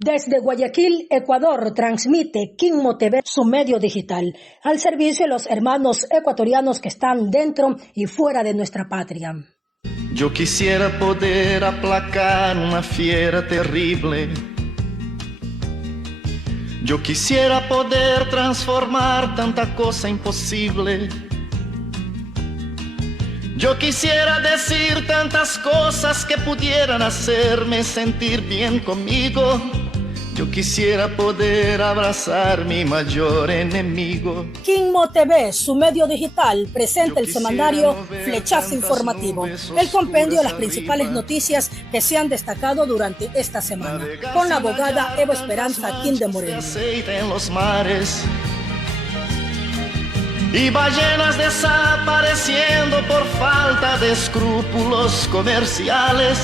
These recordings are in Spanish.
Desde Guayaquil, Ecuador, transmite Quimmo TV, su medio digital, al servicio de los hermanos ecuatorianos que están dentro y fuera de nuestra patria. Yo quisiera poder aplacar una fiera terrible. Yo quisiera poder transformar tanta cosa imposible. Yo quisiera decir tantas cosas que pudieran hacerme sentir bien conmigo. Yo quisiera poder abrazar mi mayor enemigo. Quimmo TV, su medio digital, presenta el semanario Flechazo Informativo, el compendio de las principales noticias que se han destacado durante esta semana, con la abogada Eva Esperanza Quín de Moreno. En los mares y ballenas desapareciendo por falta de escrúpulos comerciales.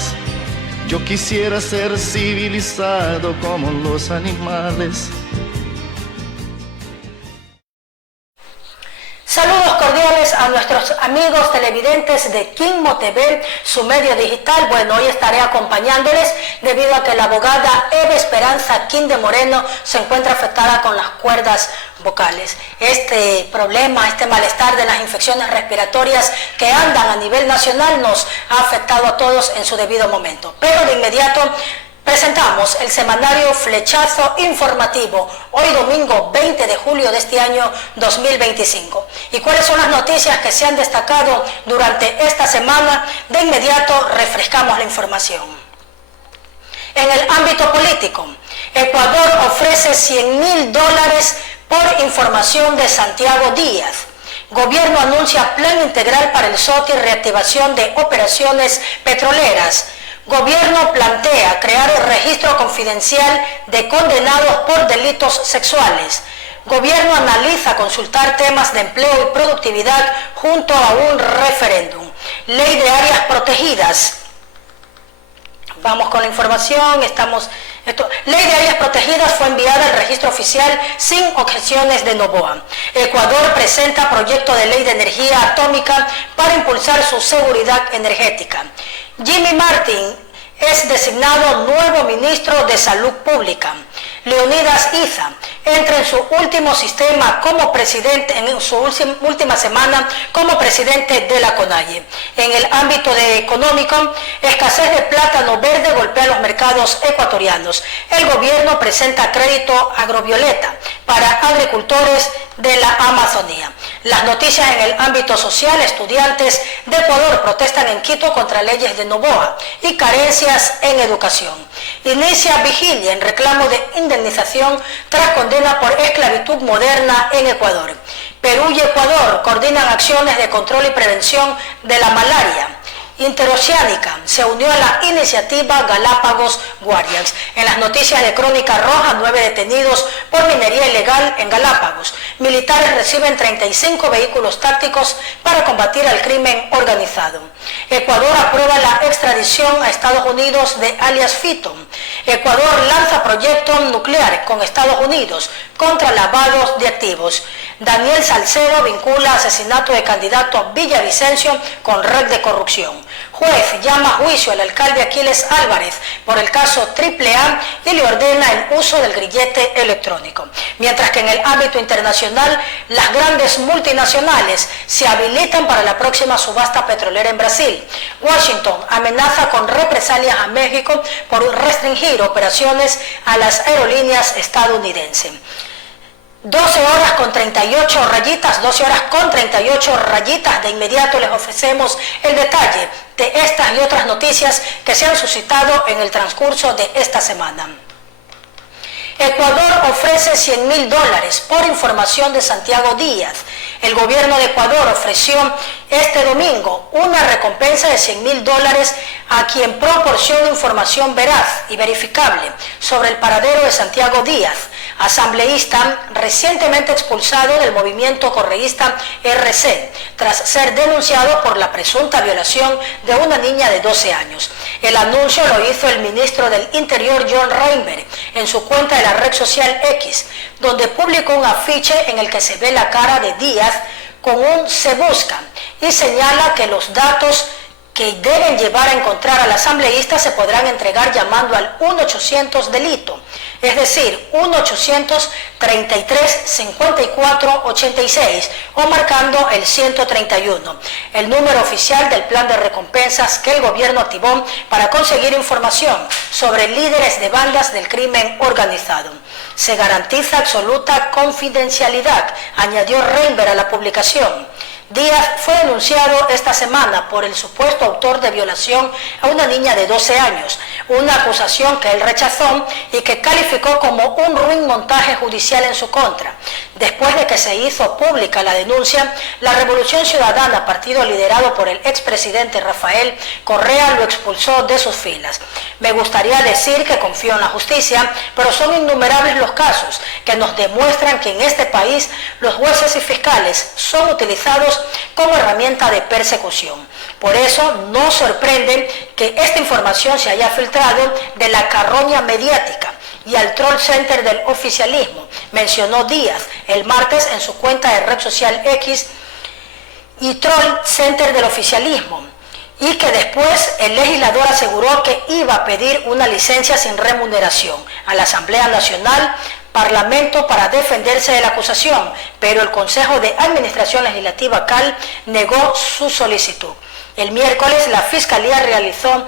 Yo quisiera ser civilizado como los animales. Saludos cordiales a nuestros amigos televidentes de Quimmo TV, su medio digital. Bueno, hoy estaré acompañándoles debido a que la abogada Eva Esperanza Quín de Moreno se encuentra afectada con las cuerdas vocales. Este problema, este malestar de las infecciones respiratorias que andan a nivel nacional nos ha afectado a todos en su debido momento. Pero de inmediato presentamos el semanario Flechazo Informativo, hoy domingo 20 de julio de este año 2025. ¿Y cuáles son las noticias que se han destacado durante esta semana? De inmediato refrescamos la información. En el ámbito político, Ecuador ofrece $100.000 por información de Santiago Díaz. Gobierno anuncia plan integral para el SOT y reactivación de operaciones petroleras. Gobierno plantea crear un registro confidencial de condenados por delitos sexuales. Gobierno analiza consultar temas de empleo y productividad junto a un referéndum. Ley de áreas protegidas. Vamos con la información, Ley de áreas protegidas fue enviada al registro oficial sin objeciones de Noboa. Ecuador presenta proyecto de ley de energía atómica para impulsar su seguridad energética. Jimmy Martin es designado nuevo ministro de Salud Pública. Leonidas Iza entra en su último sistema como presidente, en su última semana como presidente de la CONAIE. En el ámbito económico, escasez de plátano verde golpea los mercados ecuatorianos. El gobierno presenta crédito agrovioleta para agricultores de la Amazonía. Las noticias en el ámbito social: estudiantes de Ecuador protestan en Quito contra leyes de Noboa y carencias en educación. Inicia vigilia en reclamo de indemnización tras condena por esclavitud moderna en Ecuador. Perú y Ecuador coordinan acciones de control y prevención de la malaria. Interoceánica se unió a la iniciativa Galápagos Guardians. En las noticias de Crónica Roja, 9 detenidos por minería ilegal en Galápagos. Militares reciben 35 vehículos tácticos para combatir al crimen organizado. Ecuador aprueba la extradición a Estados Unidos de alias Fito. Ecuador lanza proyecto nuclear con Estados Unidos contra lavados de activos. Daniel Salcedo vincula asesinato de candidato Villavicencio con red de corrupción. Juez llama a juicio al alcalde Aquiles Álvarez por el caso AAA y le ordena el uso del grillete electrónico. Mientras que en el ámbito internacional, las grandes multinacionales se habilitan para la próxima subasta petrolera en Brasil. Washington amenaza con represalias a México por restringir operaciones a las aerolíneas estadounidenses. 12 horas con 38 rayitas, 12 horas con 38 rayitas. De inmediato les ofrecemos el detalle de estas y otras noticias que se han suscitado en el transcurso de esta semana. Ecuador ofrece $100.000 por información de Santiago Díaz. El gobierno de Ecuador ofreció este domingo una recompensa de $100.000 a quien proporcione información veraz y verificable sobre el paradero de Santiago Díaz, asambleísta recientemente expulsado del movimiento correísta RC, tras ser denunciado por la presunta violación de una niña de 12 años. El anuncio lo hizo el ministro del Interior, John Reinberg, en su cuenta de la red social X, donde publicó un afiche en el que se ve la cara de Díaz con un "se busca" y señala que los datos que deben llevar a encontrar al asambleísta se podrán entregar llamando al 1-800 delito, es decir, 1-800-33-54-86 o marcando el 131, el número oficial del plan de recompensas que el gobierno activó para conseguir información sobre líderes de bandas del crimen organizado. Se garantiza absoluta confidencialidad, añadió Reinber a la publicación. Díaz fue denunciado esta semana por el supuesto autor de violación a una niña de 12 años, una acusación que él rechazó y que calificó como un ruin montaje judicial en su contra. Después de que se hizo pública la denuncia, la Revolución Ciudadana, partido liderado por el expresidente Rafael Correa, lo expulsó de sus filas. Me gustaría decir que confío en la justicia, pero son innumerables los casos que nos demuestran que en este país los jueces y fiscales son utilizados como herramienta de persecución. Por eso no sorprende que esta información se haya filtrado de la carroña mediática y al troll center del oficialismo, mencionó Díaz el martes en su cuenta de red social X, y troll center del oficialismo, y que después el legislador aseguró que iba a pedir una licencia sin remuneración a la Asamblea Nacional Parlamento para defenderse de la acusación, pero el Consejo de Administración Legislativa CAL negó su solicitud. El miércoles la Fiscalía realizó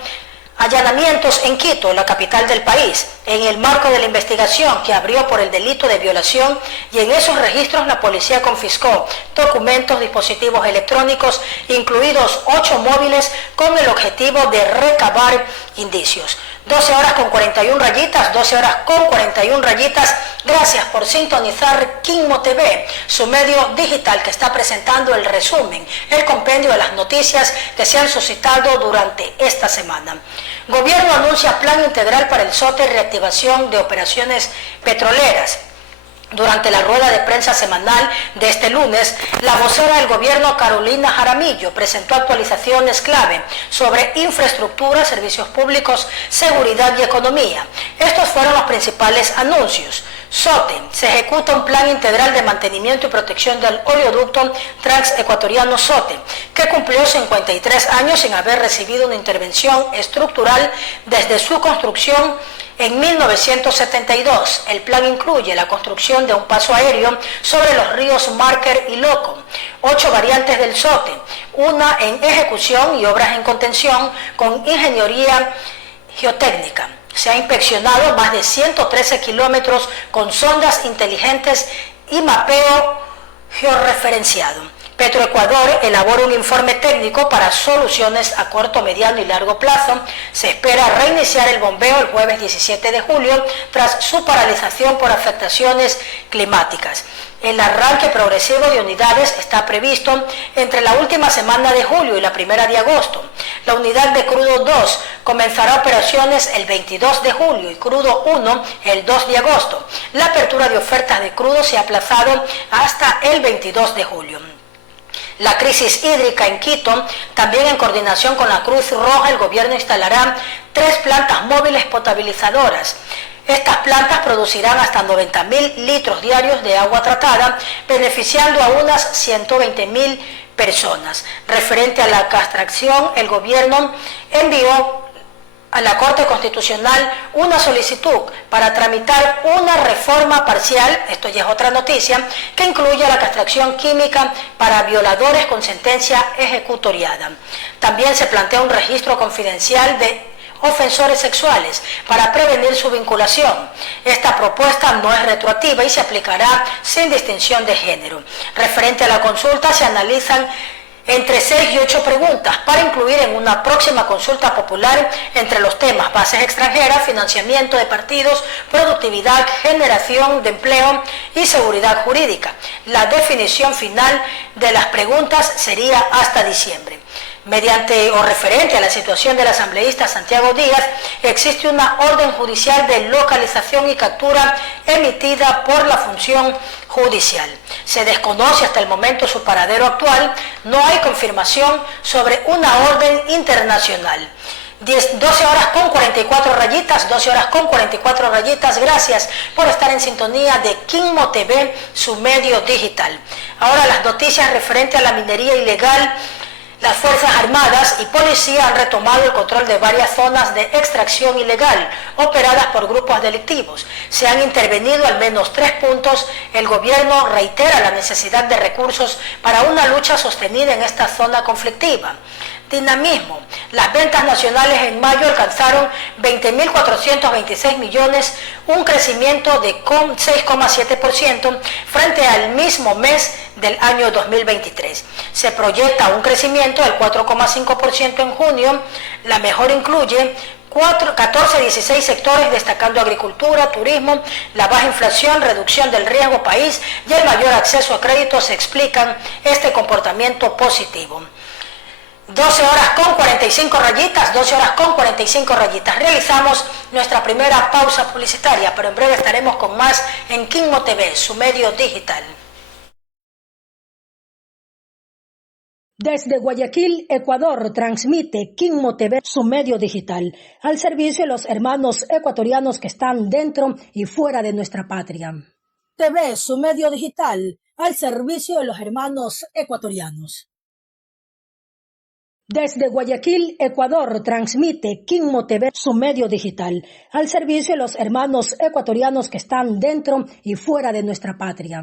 allanamientos en Quito, la capital del país, en el marco de la investigación que abrió por el delito de violación, y en esos registros la policía confiscó documentos, dispositivos electrónicos, incluidos 8 móviles, con el objetivo de recabar indicios. 12 horas con 41 rayitas, 12 horas con 41 rayitas. Gracias por sintonizar Quinmo TV, su medio digital que está presentando el resumen, el compendio de las noticias que se han suscitado durante esta semana. Gobierno anuncia plan integral para el SOTE y reactivación de operaciones petroleras. Durante la rueda de prensa semanal de este lunes, la vocera del gobierno, Carolina Jaramillo, presentó actualizaciones clave sobre infraestructura, servicios públicos, seguridad y economía. Estos fueron los principales anuncios. SOTE, se ejecuta un plan integral de mantenimiento y protección del oleoducto transecuatoriano SOTE, que cumplió 53 años sin haber recibido una intervención estructural desde su construcción en 1972. El plan incluye la construcción de un paso aéreo sobre los ríos Marker y Loco, 8 variantes del SOTE, una en ejecución y obras en contención con ingeniería geotécnica. Se ha inspeccionado más de 113 kilómetros con sondas inteligentes y mapeo georreferenciado. Petroecuador elabora un informe técnico para soluciones a corto, mediano y largo plazo. Se espera reiniciar el bombeo el jueves 17 de julio tras su paralización por afectaciones climáticas. El arranque progresivo de unidades está previsto entre la última semana de julio y la primera de agosto. La unidad de crudo 2 comenzará operaciones el 22 de julio y crudo 1 el 2 de agosto. La apertura de ofertas de crudo se ha aplazado hasta el 22 de julio. La crisis hídrica en Quito, también en coordinación con la Cruz Roja, el gobierno instalará 3 plantas móviles potabilizadoras. Estas plantas producirán hasta 90.000 litros diarios de agua tratada, beneficiando a unas 120.000 personas. Referente a la castración, el gobierno envió a la Corte Constitucional una solicitud para tramitar una reforma parcial, esto ya es otra noticia, que incluye la castración química para violadores con sentencia ejecutoriada. También se plantea un registro confidencial de ofensores sexuales para prevenir su vinculación. Esta propuesta no es retroactiva y se aplicará sin distinción de género. Referente a la consulta, se analizan entre 6 y 8 preguntas para incluir en una próxima consulta popular entre los temas bases extranjeras, financiamiento de partidos, productividad, generación de empleo y seguridad jurídica. La definición final de las preguntas sería hasta diciembre. Mediante o referente a la situación del asambleísta Santiago Díaz, existe una orden judicial de localización y captura emitida por la función judicial. Se desconoce hasta el momento su paradero actual, no hay confirmación sobre una orden internacional. 12 horas con 44 rayitas, 12 horas con 44 rayitas. Gracias por estar en sintonía de Quinmo TV, su medio digital. Ahora las noticias referentes a la minería ilegal. Las Fuerzas Armadas y Policía han retomado el control de varias zonas de extracción ilegal operadas por grupos delictivos. Se han intervenido al menos 3 puntos. El gobierno reitera la necesidad de recursos para una lucha sostenida en esta zona conflictiva. Dinamismo. Las ventas nacionales en mayo alcanzaron 20.426 millones, un crecimiento de 6,7% frente al mismo mes del año 2023. Se proyecta un crecimiento del 4,5% en junio. La mejora incluye 14-16 sectores, destacando agricultura, turismo, la baja inflación, reducción del riesgo país y el mayor acceso a créditos explican este comportamiento positivo. 12 horas con 45 rayitas, 12 horas con 45 rayitas. Realizamos nuestra primera pausa publicitaria, pero en breve estaremos con más en Quimmo TV, su medio digital. Desde Guayaquil, Ecuador, transmite Quimmo TV, su medio digital, al servicio de los hermanos ecuatorianos que están dentro y fuera de nuestra patria. TV, su medio digital, al servicio de los hermanos ecuatorianos. Desde Guayaquil, Ecuador, transmite Quimmo TV, su medio digital, al servicio de los hermanos ecuatorianos que están dentro y fuera de nuestra patria.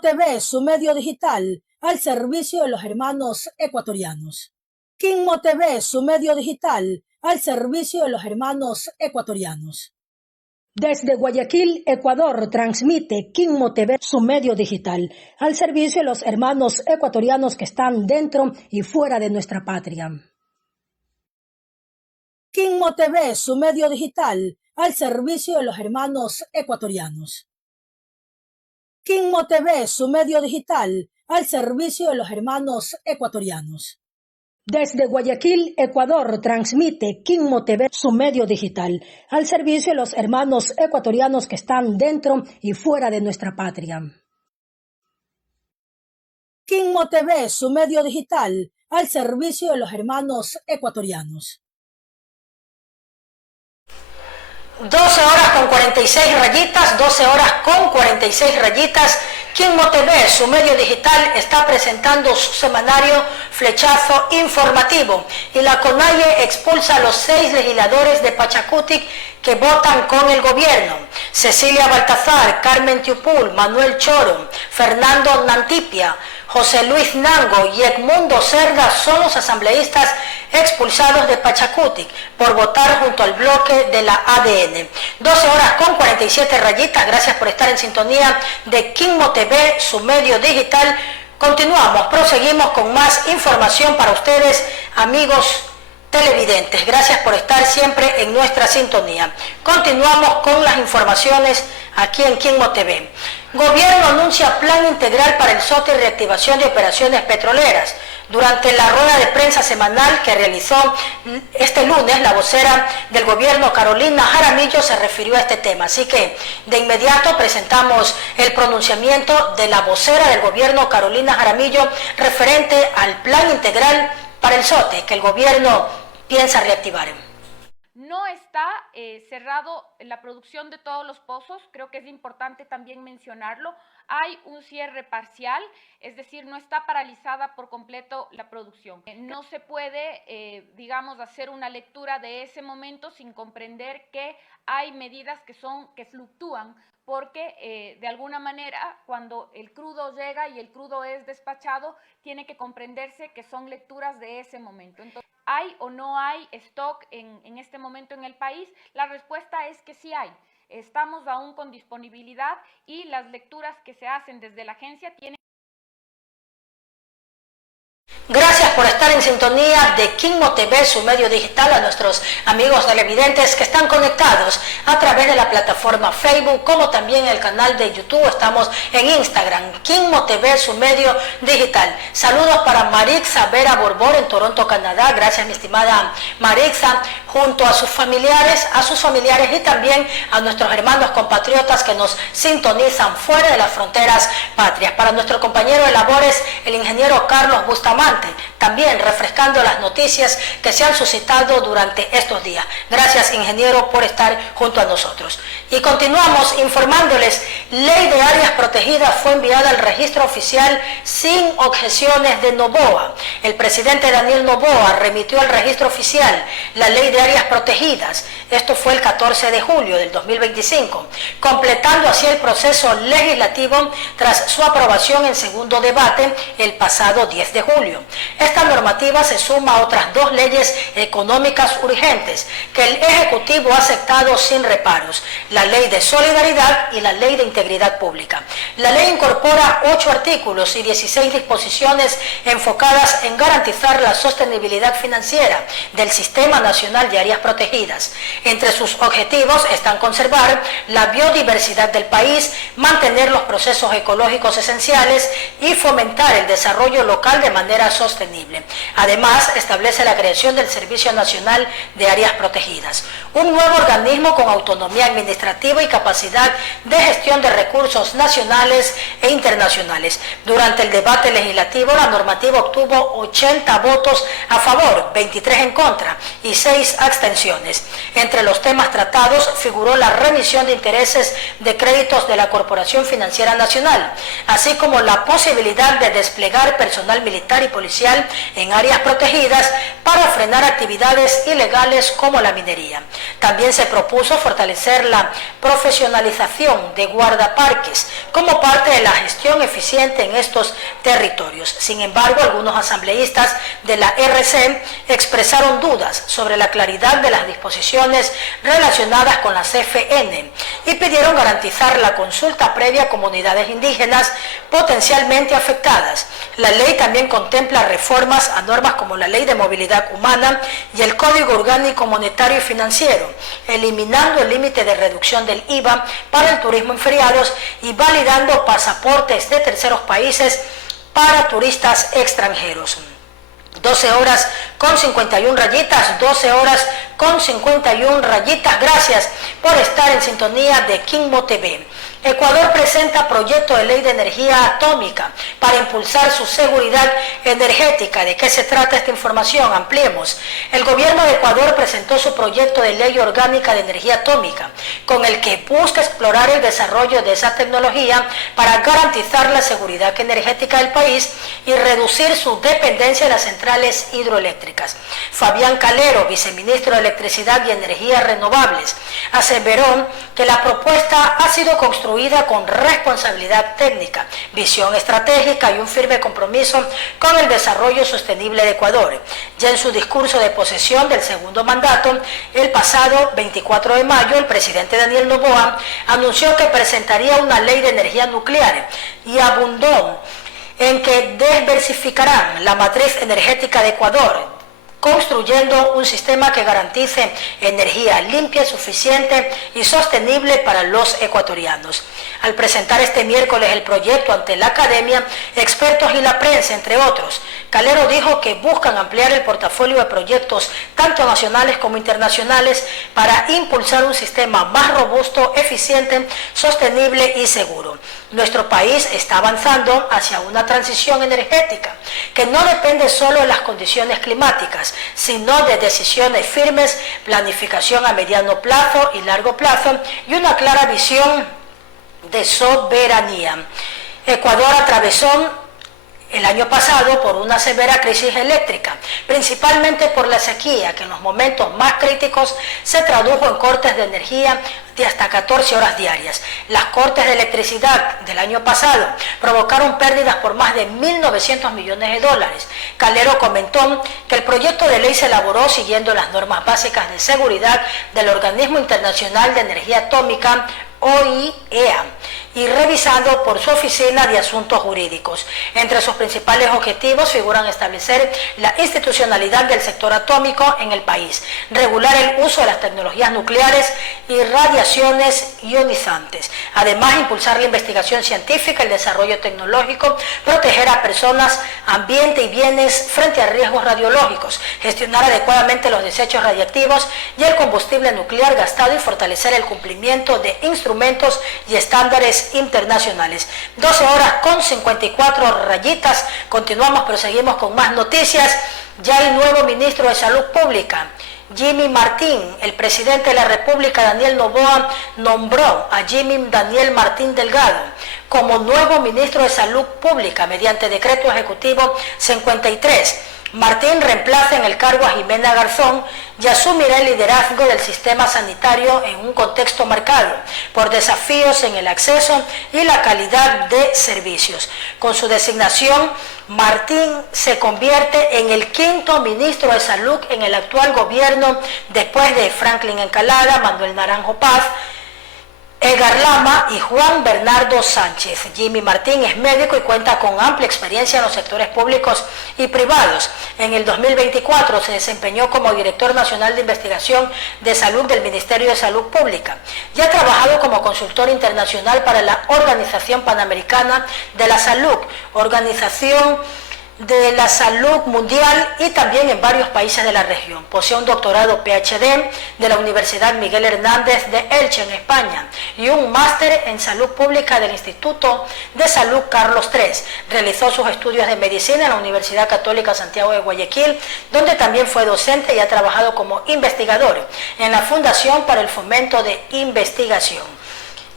TV, su medio digital, al servicio de los hermanos ecuatorianos. Quimmo TV, su medio digital, al servicio de los hermanos ecuatorianos. Desde Guayaquil, Ecuador, transmite Quimmo TV, su medio digital, al servicio de los hermanos ecuatorianos que están dentro y fuera de nuestra patria. Quimmo TV, su medio digital, al servicio de los hermanos ecuatorianos. Quimmo TV, su medio digital, al servicio de los hermanos ecuatorianos. Desde Guayaquil, Ecuador, transmite Quimmo TV, su medio digital, al servicio de los hermanos ecuatorianos que están dentro y fuera de nuestra patria. Quimmo TV, su medio digital, al servicio de los hermanos ecuatorianos. 12 horas con 46 rayitas, 12 horas con 46 rayitas. Quimmo TV, su medio digital, está presentando su semanario Flechazo Informativo y la CONAIE expulsa a los 6 legisladores de Pachacutic que votan con el gobierno. Cecilia Baltazar, Carmen Tiupul, Manuel Choro, Fernando Nantipia, José Luis Nango y Edmundo Cerda son los asambleístas expulsados de Pachacutic por votar junto al bloque de la ADN. 12 horas con 47 rayitas. Gracias por estar en sintonía de Quimmo TV, su medio digital. Continuamos, proseguimos con más información para ustedes, amigos televidentes. Gracias por estar siempre en nuestra sintonía. Continuamos con las informaciones aquí en Quimmo TV. Gobierno anuncia plan integral para el SOTE y reactivación de operaciones petroleras. Durante la rueda de prensa semanal que realizó este lunes, la vocera del gobierno, Carolina Jaramillo, se refirió a este tema. Así que de inmediato presentamos el pronunciamiento de la vocera del gobierno, Carolina Jaramillo, referente al plan integral para el SOTE que el gobierno piensa reactivar. No está cerrado la producción de todos los pozos, creo que es importante también mencionarlo. Hay un cierre parcial, es decir, no está paralizada por completo la producción. No se puede, digamos, hacer una lectura de ese momento sin comprender que hay medidas que fluctúan, porque de alguna manera cuando el crudo llega y el crudo es despachado, tiene que comprenderse que son lecturas de ese momento. Entonces, ¿hay o no hay stock en este momento en el país? La respuesta es que sí hay. Estamos aún con disponibilidad y las lecturas que se hacen desde la agencia tienen... Gracias por estar en sintonía de Quimmo TV, su medio digital, a nuestros amigos televidentes que están conectados a través de la plataforma Facebook, como también el canal de YouTube. Estamos en Instagram, Quimmo TV, su medio digital. Saludos para Marixa Vera Borbor en Toronto, Canadá. Gracias, mi estimada Marixa, junto a sus familiares y también a nuestros hermanos compatriotas que nos sintonizan fuera de las fronteras patrias. Para nuestro compañero de labores, el ingeniero Carlos Bustamante, también refrescando las noticias que se han suscitado durante estos días. Gracias, ingeniero, por estar junto a nosotros. Y continuamos informándoles, Ley de Áreas Protegidas fue enviada al registro oficial sin objeciones de Noboa. El presidente Daniel Noboa remitió al registro oficial la Ley de Áreas Protegidas. Esto fue el 14 de julio del 2025, completando así el proceso legislativo tras su aprobación en segundo debate el pasado 10 de julio. Esta normativa se suma a otras dos leyes económicas urgentes que el Ejecutivo ha aceptado sin reparos, la Ley de Solidaridad y la Ley de Integridad Pública. La ley incorpora 8 artículos y 16 disposiciones enfocadas en garantizar la sostenibilidad financiera del Sistema Nacional de Áreas Protegidas. Entre sus objetivos están conservar la biodiversidad del país, mantener los procesos ecológicos esenciales y fomentar el desarrollo local de manera sostenible. Además, establece la creación del Servicio Nacional de Áreas Protegidas, un nuevo organismo con autonomía administrativa y capacidad de gestión de recursos nacionales e internacionales. Durante el debate legislativo, la normativa obtuvo 80 votos a favor, 23 en contra y 6 abstenciones. Entre los temas tratados figuró la remisión de intereses de créditos de la Corporación Financiera Nacional, así como la posibilidad de desplegar personal militar y policial en áreas protegidas para frenar actividades ilegales como la minería. También se propuso fortalecer la profesionalización de guardaparques como parte de la gestión eficiente en estos territorios. Sin embargo, algunos asambleístas de la RC expresaron dudas sobre la claridad de las disposiciones relacionadas con la CFN y pidieron garantizar la consulta previa a comunidades indígenas potencialmente afectadas. La ley también contempla reformas a normas como la Ley de Movilidad Humana y el Código Orgánico Monetario y Financiero, eliminando el límite de reducción del IVA para el turismo en feriados y validando pasaportes de terceros países para turistas extranjeros. 12 horas con 51 rayitas, 12 horas con 51 rayitas. Gracias por estar en sintonía de Quimmo TV. Ecuador presenta proyecto de ley de energía atómica para impulsar su seguridad energética. ¿De qué se trata esta información? Ampliemos. El gobierno de Ecuador presentó su proyecto de ley orgánica de energía atómica, con el que busca explorar el desarrollo de esa tecnología para garantizar la seguridad energética del país y reducir su dependencia de las centrales hidroeléctricas. Fabián Calero, viceministro de Electricidad y Energías Renovables, aseveró que la propuesta ha sido construida con responsabilidad técnica, visión estratégica y un firme compromiso con el desarrollo sostenible de Ecuador. Ya en su discurso de posesión del segundo mandato, el pasado 24 de mayo, el presidente Daniel Noboa anunció que presentaría una ley de energía nuclear y abundó en que diversificarán la matriz energética de Ecuador, construyendo un sistema que garantice energía limpia, suficiente y sostenible para los ecuatorianos. Al presentar este miércoles el proyecto ante la academia, expertos y la prensa, entre otros, Calero dijo que buscan ampliar el portafolio de proyectos tanto nacionales como internacionales para impulsar un sistema más robusto, eficiente, sostenible y seguro. Nuestro país está avanzando hacia una transición energética que no depende solo de las condiciones climáticas, sino de decisiones firmes, planificación a mediano plazo y largo plazo y una clara visión de soberanía. Ecuador atravesó el año pasado por una severa crisis eléctrica, principalmente por la sequía, que en los momentos más críticos se tradujo en cortes de energía de hasta 14 horas diarias. Las cortes de electricidad del año pasado provocaron pérdidas por más de 1.900 millones de dólares. Calero comentó que el proyecto de ley se elaboró siguiendo las normas básicas de seguridad del Organismo Internacional de Energía Atómica, OIEA, y revisado por su Oficina de Asuntos Jurídicos. Entre sus principales objetivos figuran establecer la institucionalidad del sector atómico en el país, regular el uso de las tecnologías nucleares y radiaciones ionizantes, además impulsar la investigación científica, el desarrollo tecnológico, proteger a personas, ambiente y bienes frente a riesgos radiológicos, gestionar adecuadamente los desechos radiactivos y el combustible nuclear gastado y fortalecer el cumplimiento de instrumentos y estándares niveles internacionales. 12 horas con 54 rayitas. Continuamos, pero seguimos con más noticias. Ya el nuevo ministro de Salud Pública, Jimmy Martín, el presidente de la República, Daniel Noboa, nombró a Jimmy Daniel Martín Delgado como nuevo ministro de Salud Pública mediante decreto ejecutivo 53. Martín reemplaza en el cargo a Jimena Garzón y asumirá el liderazgo del sistema sanitario en un contexto marcado por desafíos en el acceso y la calidad de servicios. Con su designación, Martín se convierte en el quinto ministro de Salud en el actual gobierno después de Franklin Encalada, Manuel Naranjo Paz, Edgar Lama y Juan Bernardo Sánchez. Jimmy Martín es médico y cuenta con amplia experiencia en los sectores públicos y privados. En el 2024 se desempeñó como director nacional de investigación de salud del Ministerio de Salud Pública y ha trabajado como consultor internacional para la Organización Panamericana de la Salud, Organización de la Salud Mundial y también en varios países de la región. Posee un doctorado PhD de la Universidad Miguel Hernández de Elche, en España, y un máster en Salud Pública del Instituto de Salud Carlos III. Realizó sus estudios de medicina en la Universidad Católica Santiago de Guayaquil, donde también fue docente y ha trabajado como investigador en la Fundación para el Fomento de Investigación.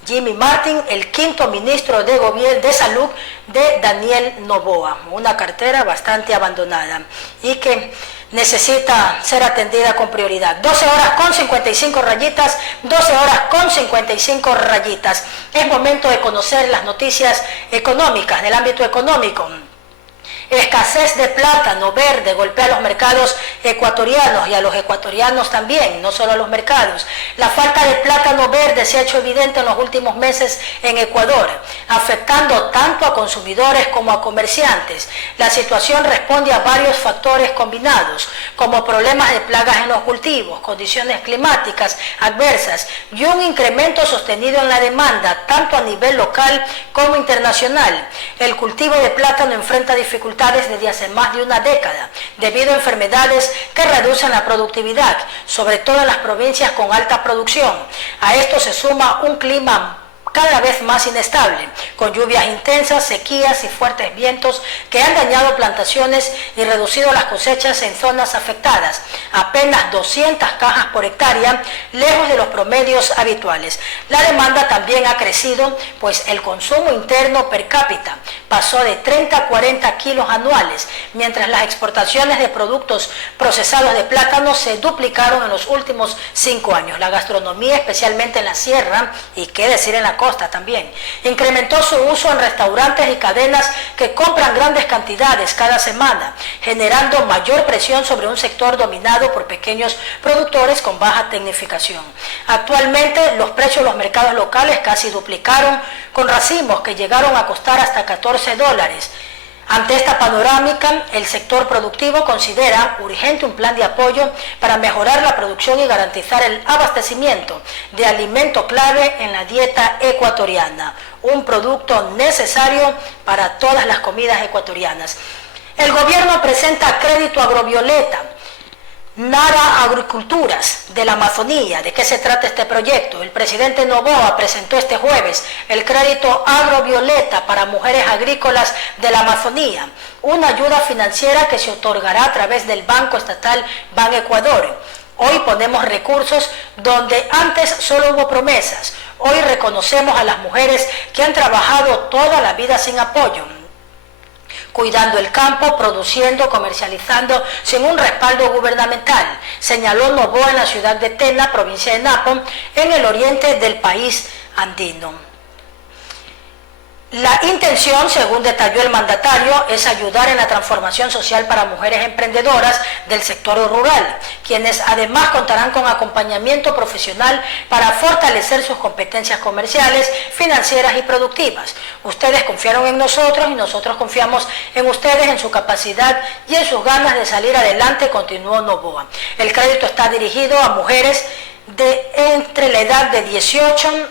Jimmy Martín, el quinto ministro de Salud de Daniel Noboa, una cartera bastante abandonada y que necesita ser atendida con prioridad. 12 horas con 55 rayitas, 12 horas con 55 rayitas. Es momento de conocer las noticias económicas del ámbito económico. Escasez de plátano verde golpea a los mercados ecuatorianos y a los ecuatorianos también, no solo a los mercados. La falta de plátano verde se ha hecho evidente en los últimos meses en Ecuador, afectando tanto a consumidores como a comerciantes. La situación responde a varios factores combinados, como problemas de plagas en los cultivos, condiciones climáticas adversas y un incremento sostenido en la demanda, tanto a nivel local como internacional. El cultivo de plátano enfrenta dificultades desde hace más de una década, debido a enfermedades que reducen la productividad, sobre todo en las provincias con alta producción. A esto se suma un clima cada vez más inestable, con lluvias intensas, sequías y fuertes vientos que han dañado plantaciones y reducido las cosechas en zonas afectadas. Apenas 200 cajas por hectárea, lejos de los promedios habituales. La demanda también ha crecido, pues el consumo interno per cápita pasó de 30 a 40 kilos anuales, mientras las exportaciones de productos procesados de plátano se duplicaron en los últimos 5 años. La gastronomía, especialmente en la sierra, y qué decir en la costa también, incrementó su uso en restaurantes y cadenas que compran grandes cantidades cada semana, generando mayor presión sobre un sector dominado por pequeños productores con baja tecnificación. Actualmente los precios en los mercados locales casi duplicaron, con racimos que llegaron a costar hasta $14. Ante esta panorámica, el sector productivo considera urgente un plan de apoyo para mejorar la producción y garantizar el abastecimiento de alimento clave en la dieta ecuatoriana, un producto necesario para todas las comidas ecuatorianas. El gobierno presenta crédito agrovioleta Nara Agriculturas de la Amazonía. ¿De qué se trata este proyecto? El presidente Noboa presentó este jueves el crédito agrovioleta para mujeres agrícolas de la Amazonía, una ayuda financiera que se otorgará a través del Banco Estatal Ban Ecuador. Hoy ponemos recursos donde antes solo hubo promesas. Hoy reconocemos a las mujeres que han trabajado toda la vida sin apoyo, cuidando el campo, produciendo, comercializando, sin un respaldo gubernamental, señaló Noboa en la ciudad de Tena, provincia de Napo, en el oriente del país andino. La intención, según detalló el mandatario, es ayudar en la transformación social para mujeres emprendedoras del sector rural, quienes además contarán con acompañamiento profesional para fortalecer sus competencias comerciales, financieras y productivas. Ustedes confiaron en nosotros y nosotros confiamos en ustedes, en su capacidad y en sus ganas de salir adelante, continuó Noboa. El crédito está dirigido a mujeres de entre la edad de 18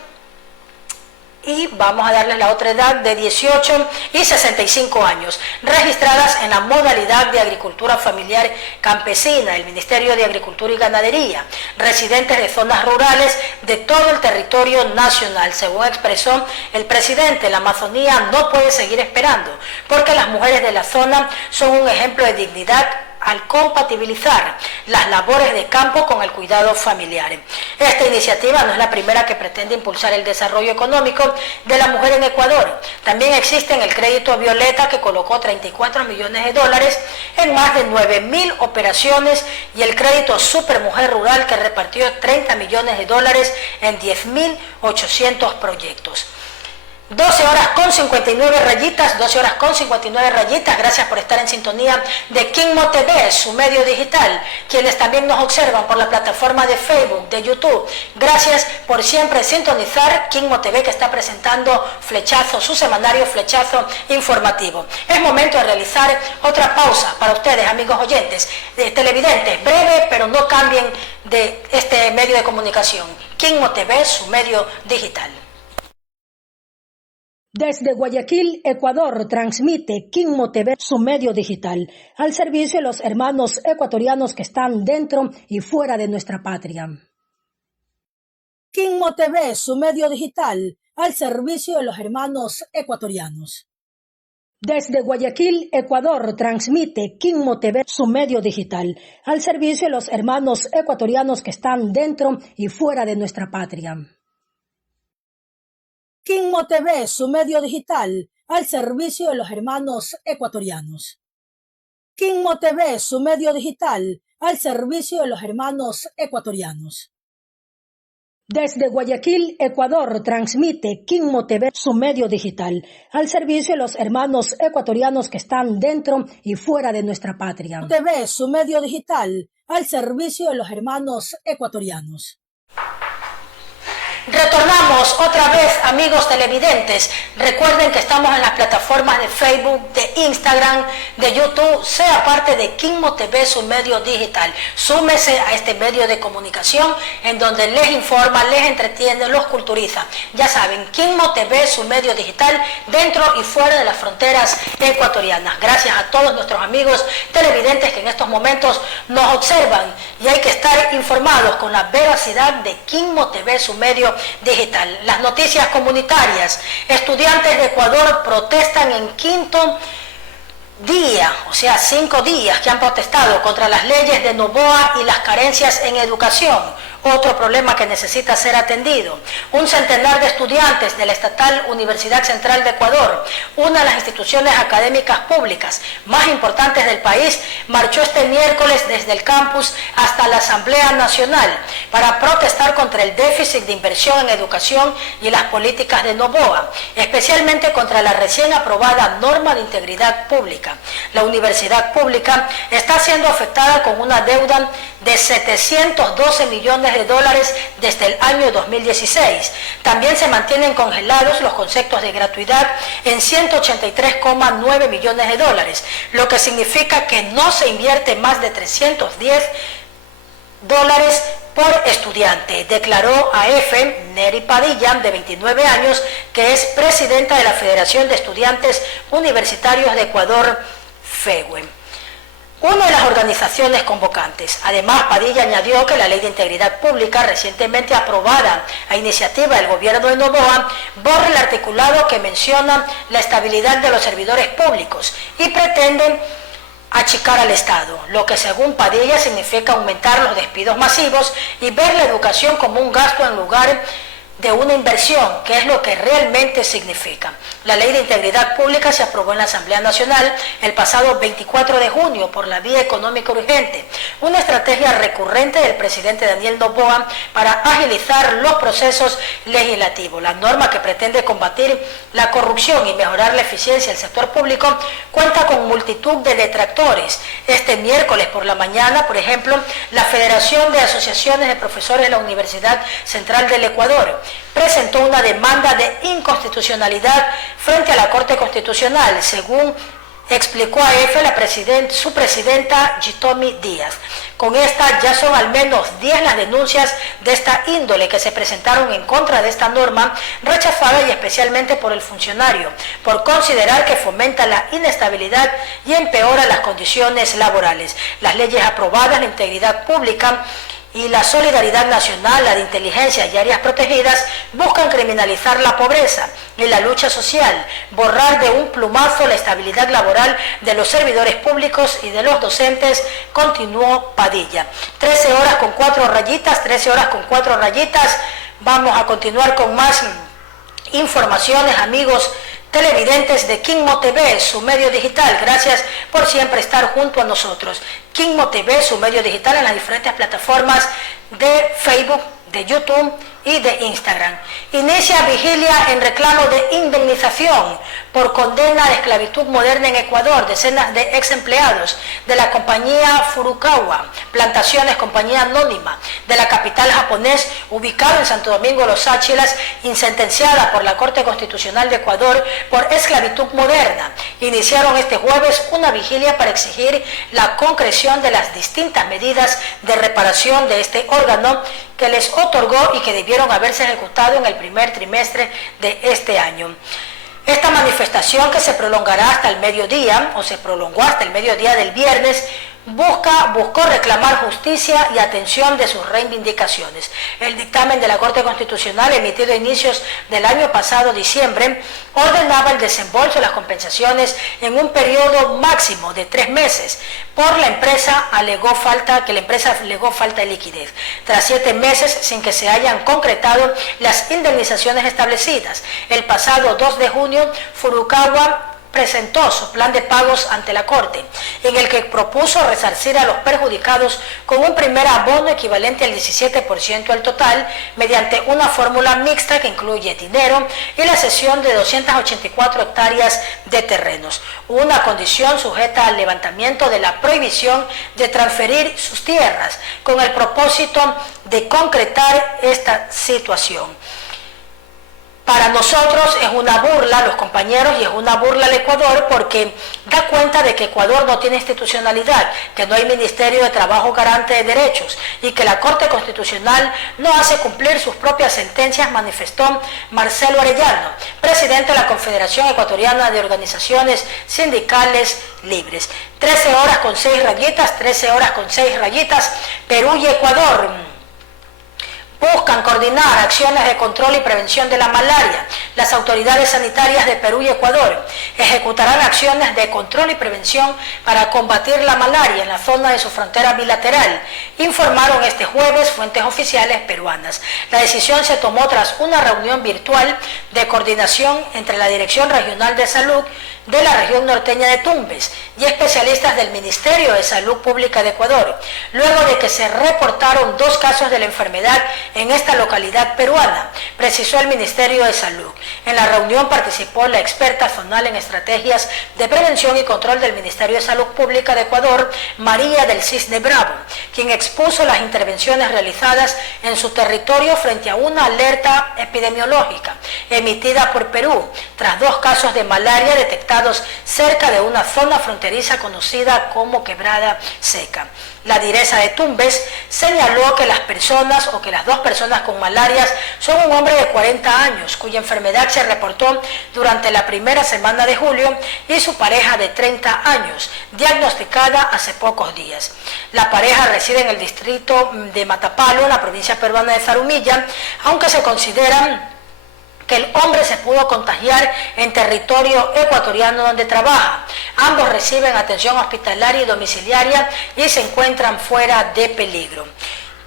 Y vamos a darles la otra edad de 18 y 65 años, registradas en la modalidad de agricultura familiar campesina, el Ministerio de Agricultura y Ganadería, residentes de zonas rurales de todo el territorio nacional. Según expresó el presidente, la Amazonía no puede seguir esperando, porque las mujeres de la zona son un ejemplo de dignidad al compatibilizar las labores de campo con el cuidado familiar. Esta iniciativa no es la primera que pretende impulsar el desarrollo económico de la mujer en Ecuador. También existe el crédito Violeta, que colocó 34 millones de dólares en más de 9.000 operaciones, y el crédito Supermujer Rural, que repartió 30 millones de dólares en 10.800 proyectos. 12 horas con 59 rayitas, 12 horas con 59 rayitas. Gracias por estar en sintonía de Kinmo TV, su medio digital, quienes también nos observan por la plataforma de Facebook, de YouTube. Gracias por siempre sintonizar Kinmo TV, que está presentando Flechazo, su semanario Flechazo informativo. Es momento de realizar otra pausa para ustedes, amigos oyentes, televidentes, breve, pero no cambien de este medio de comunicación. Kinmo TV, su medio digital. Desde Guayaquil, Ecuador, transmite Kinmo TV, su medio digital, al servicio de los hermanos ecuatorianos que están dentro y fuera de nuestra patria. Kinmo TV, su medio digital, al servicio de los hermanos ecuatorianos. Desde Guayaquil, Ecuador, transmite Kinmo TV, su medio digital, al servicio de los hermanos ecuatorianos que están dentro y fuera de nuestra patria. Kinmo TV, su medio digital, al servicio de los hermanos ecuatorianos. Kinmo TV, su medio digital, al servicio de los hermanos ecuatorianos. Desde Guayaquil, Ecuador, transmite Kinmo TV, su medio digital, al servicio de los hermanos ecuatorianos que están dentro y fuera de nuestra patria. TV, su medio digital, al servicio de los hermanos ecuatorianos. Retornamos otra vez, amigos televidentes. Recuerden que estamos en las plataformas de Facebook, de Instagram, de YouTube. Sea parte de Kinmo TV, su medio digital. Súmese a este medio de comunicación en donde les informa, les entretiene, los culturiza. Ya saben, Kinmo TV, su medio digital, dentro y fuera de las fronteras ecuatorianas. Gracias a todos nuestros amigos televidentes que en estos momentos nos observan, y hay que estar informados con la veracidad de Kinmo TV, su medio digital. Las noticias comunitarias. Estudiantes de Ecuador protestan en quinto día, o sea, 5 días que han protestado contra las leyes de Noboa y las carencias en educación. Otro problema que necesita ser atendido. Un centenar de estudiantes de la Estatal Universidad Central de Ecuador, una de las instituciones académicas públicas más importantes del país, marchó este miércoles desde el campus hasta la Asamblea Nacional para protestar contra el déficit de inversión en educación y las políticas de Noboa, especialmente contra la recién aprobada norma de integridad pública. La universidad pública está siendo afectada con una deuda de 712 millones de dólares desde el año 2016. También se mantienen congelados los conceptos de gratuidad en 183,9 millones de dólares, lo que significa que no se invierte más de 310 dólares por estudiante, declaró a EFE Neri Padilla, de 29 años, que es presidenta de la Federación de Estudiantes Universitarios de Ecuador, FEUE, una de las organizaciones convocantes. Además, Padilla añadió que la Ley de Integridad Pública, recientemente aprobada a iniciativa del gobierno de Noboa, borra el articulado que menciona la estabilidad de los servidores públicos y pretenden achicar al Estado, lo que según Padilla significa aumentar los despidos masivos y ver la educación como un gasto en lugar de una inversión, que es lo que realmente significa. La Ley de Integridad Pública se aprobó en la Asamblea Nacional el pasado 24 de junio por la vía económica urgente, una estrategia recurrente del presidente Daniel Noboa para agilizar los procesos legislativos. La norma, que pretende combatir la corrupción y mejorar la eficiencia del sector público, cuenta con multitud de detractores. Este miércoles por la mañana, por ejemplo, la Federación de Asociaciones de Profesores de la Universidad Central del Ecuador presentó una demanda de inconstitucionalidad frente a la Corte Constitucional. Según explicó a EFE su presidenta Jitomi Díaz. Con esta ya son al menos 10 las denuncias de esta índole que se presentaron en contra de esta norma, rechazada y especialmente por el funcionario, por considerar que fomenta la inestabilidad y empeora las condiciones laborales. Las leyes aprobadas, la integridad pública y la solidaridad nacional, la de inteligencia y áreas protegidas, buscan criminalizar la pobreza y la lucha social, borrar de un plumazo la estabilidad laboral de los servidores públicos y de los docentes, continuó Padilla. 13 horas con 4 rayitas, 13 horas con 4 rayitas. Vamos a continuar con más informaciones, amigos televidentes de Kinmo TV, su medio digital. Gracias por siempre estar junto a nosotros. Kinmo TV, su medio digital en las diferentes plataformas de Facebook, de YouTube y de Instagram. Inicia vigilia en reclamo de indemnización por condena de esclavitud moderna en Ecuador. Decenas de ex empleados de la compañía Furukawa Plantaciones, compañía anónima de la capital japonés, ubicado en Santo Domingo Los Áchilas, insentenciada por la Corte Constitucional de Ecuador por esclavitud moderna, iniciaron este jueves una vigilia para exigir la concreción de las distintas medidas de reparación de este órgano que les otorgó y que debieron haberse ejecutado en el primer trimestre de este año. Esta manifestación, que se prolongará hasta el mediodía, o se prolongó hasta el mediodía del viernes, buscó reclamar justicia y atención de sus reivindicaciones. El dictamen de la Corte Constitucional, emitido a inicios del año pasado, diciembre, ordenaba el desembolso de las compensaciones en un periodo máximo de 3 meses. La empresa alegó falta de liquidez. Tras 7 meses sin que se hayan concretado las indemnizaciones establecidas, el pasado 2 de junio, Furukawa presentó su plan de pagos ante la Corte, en el que propuso resarcir a los perjudicados con un primer abono equivalente al 17% del total, mediante una fórmula mixta que incluye dinero y la cesión de 284 hectáreas de terrenos, una condición sujeta al levantamiento de la prohibición de transferir sus tierras, con el propósito de concretar esta situación. Para nosotros es una burla, los compañeros, y es una burla al Ecuador, porque da cuenta de que Ecuador no tiene institucionalidad, que no hay Ministerio de Trabajo garante de derechos y que la Corte Constitucional no hace cumplir sus propias sentencias, manifestó Marcelo Arellano, presidente de la Confederación Ecuatoriana de Organizaciones Sindicales Libres. 13 horas con 6 rayitas, 13 horas con 6 rayitas. Perú y Ecuador buscan coordinar acciones de control y prevención de la malaria. Las autoridades sanitarias de Perú y Ecuador ejecutarán acciones de control y prevención para combatir la malaria en la zona de su frontera bilateral, informaron este jueves fuentes oficiales peruanas. La decisión se tomó tras una reunión virtual de coordinación entre la Dirección Regional de Salud de la región norteña de Tumbes y especialistas del Ministerio de Salud Pública de Ecuador, luego de que se reportaron 2 casos de la enfermedad en esta localidad peruana, precisó el Ministerio de Salud. En la reunión participó la experta zonal en estrategias de prevención y control del Ministerio de Salud Pública de Ecuador, María del Cisne Bravo, quien expuso las intervenciones realizadas en su territorio frente a una alerta epidemiológica emitida por Perú, tras 2 casos de malaria detectados cerca de una zona fronteriza conocida como Quebrada Seca. La direza de Tumbes señaló que las 2 personas con malaria son un hombre de 40 años, cuya enfermedad se reportó durante la primera semana de julio, y su pareja de 30 años, diagnosticada hace pocos días. La pareja reside en el distrito de Matapalo, en la provincia peruana de Zarumilla, aunque se consideran que el hombre se pudo contagiar en territorio ecuatoriano donde trabaja. Ambos reciben atención hospitalaria y domiciliaria y se encuentran fuera de peligro.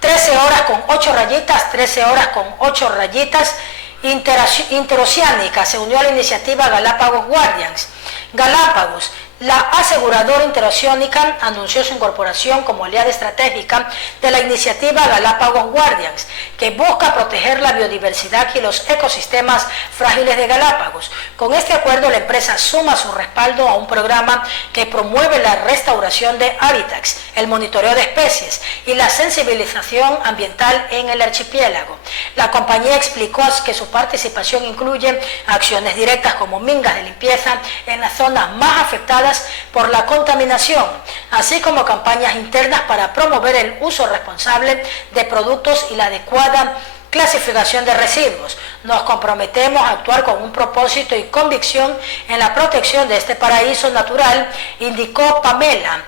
13 horas con 8 rayitas, 13 horas con 8 rayitas. Interoceánica se unió a la iniciativa Galápagos Guardians. Galápagos, la aseguradora interoceánica, anunció su incorporación como aliada estratégica de la iniciativa Galápagos Guardians, que busca proteger la biodiversidad y los ecosistemas frágiles de Galápagos. Con este acuerdo, la empresa suma su respaldo a un programa que promueve la restauración de hábitats, el monitoreo de especies y la sensibilización ambiental en el archipiélago. La compañía explicó que su participación incluye acciones directas como mingas de limpieza en las zonas más afectadas afectadas por la contaminación, así como campañas internas para promover el uso responsable de productos y la adecuada clasificación de residuos. Nos comprometemos a actuar con un propósito y convicción en la protección de este paraíso natural, indicó Pamela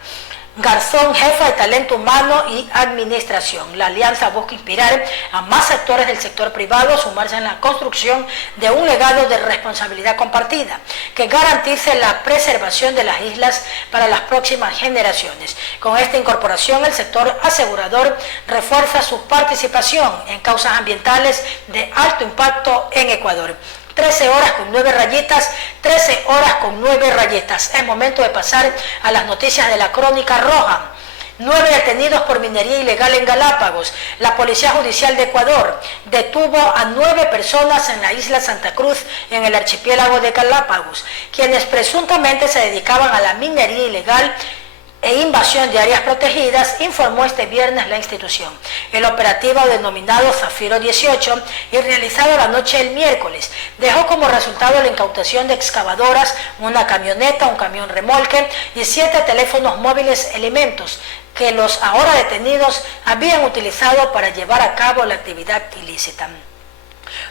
Garzón, jefa de Talento Humano y Administración. La alianza busca inspirar a más actores del sector privado a sumarse en la construcción de un legado de responsabilidad compartida que garantice la preservación de las islas para las próximas generaciones. Con esta incorporación, el sector asegurador refuerza su participación en causas ambientales de alto impacto en Ecuador. 13 horas con 9 rayitas, 13 horas con 9 rayitas. Es momento de pasar a las noticias de la Crónica Roja. 9 detenidos por minería ilegal en Galápagos. La Policía Judicial de Ecuador detuvo a 9 personas en la isla Santa Cruz, en el archipiélago de Galápagos, quienes presuntamente se dedicaban a la minería ilegal e invasión de áreas protegidas, informó este viernes la institución. El operativo denominado Zafiro 18 y realizado la noche del miércoles dejó como resultado la incautación de excavadoras, una camioneta, un camión remolque y 7 teléfonos móviles, elementos que los ahora detenidos habían utilizado para llevar a cabo la actividad ilícita.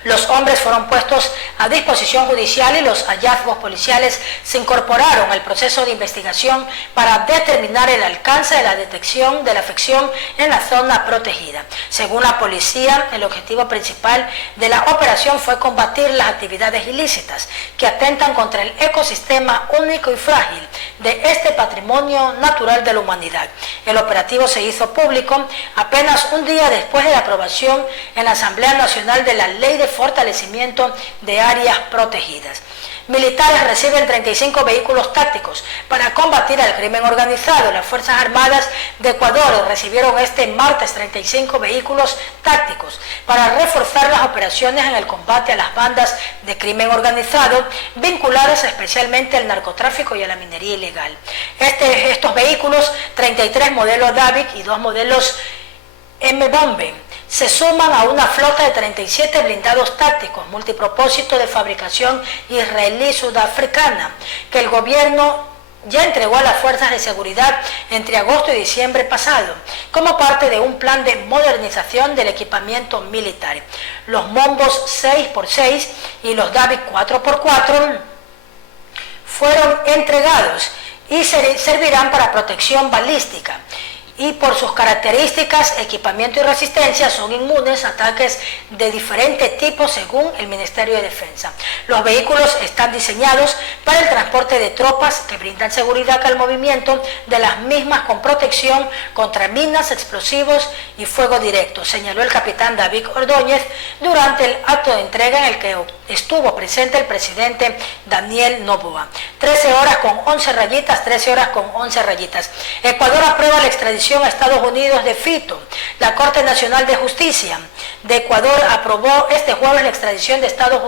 Los hombres fueron puestos a disposición judicial y los hallazgos policiales se incorporaron al proceso de investigación para determinar el alcance de la detección de la afección en la zona protegida. Según la policía, el objetivo principal de la operación fue combatir las actividades ilícitas que atentan contra el ecosistema único y frágil de este patrimonio natural de la humanidad. El operativo se hizo público apenas un día después de la aprobación en la Asamblea Nacional de la Ley de Fortalecimiento de Áreas Protegidas. Militares reciben 35 vehículos tácticos para combatir al crimen organizado. Las Fuerzas Armadas de Ecuador recibieron este martes 35 vehículos tácticos para reforzar las operaciones en el combate a las bandas de crimen organizado vinculadas especialmente al narcotráfico y a la minería ilegal. Estos vehículos, 33 modelos Davic y 2 modelos M-Bombe, se suman a una flota de 37 blindados tácticos multipropósito de fabricación israelí-sudafricana que el gobierno ya entregó a las fuerzas de seguridad entre agosto y diciembre pasado, como parte de un plan de modernización del equipamiento militar. Los Mombos 6x6 y los Davic 4x4 fueron entregados y servirán para protección balística. Y por sus características, equipamiento y resistencia son inmunes a ataques de diferentes tipos según el Ministerio de Defensa. Los vehículos están diseñados para el transporte de tropas que brindan seguridad al movimiento de las mismas con protección contra minas, explosivos y fuego directo, señaló el capitán David Ordóñez durante el acto de entrega en el que estuvo presente el presidente Daniel Noboa. 13 horas con 11 rayitas, 13 horas con 11 rayitas. Ecuador aprueba la extradición a Estados Unidos de Fito. La Corte Nacional de Justicia de Ecuador aprobó este jueves la extradición de Estados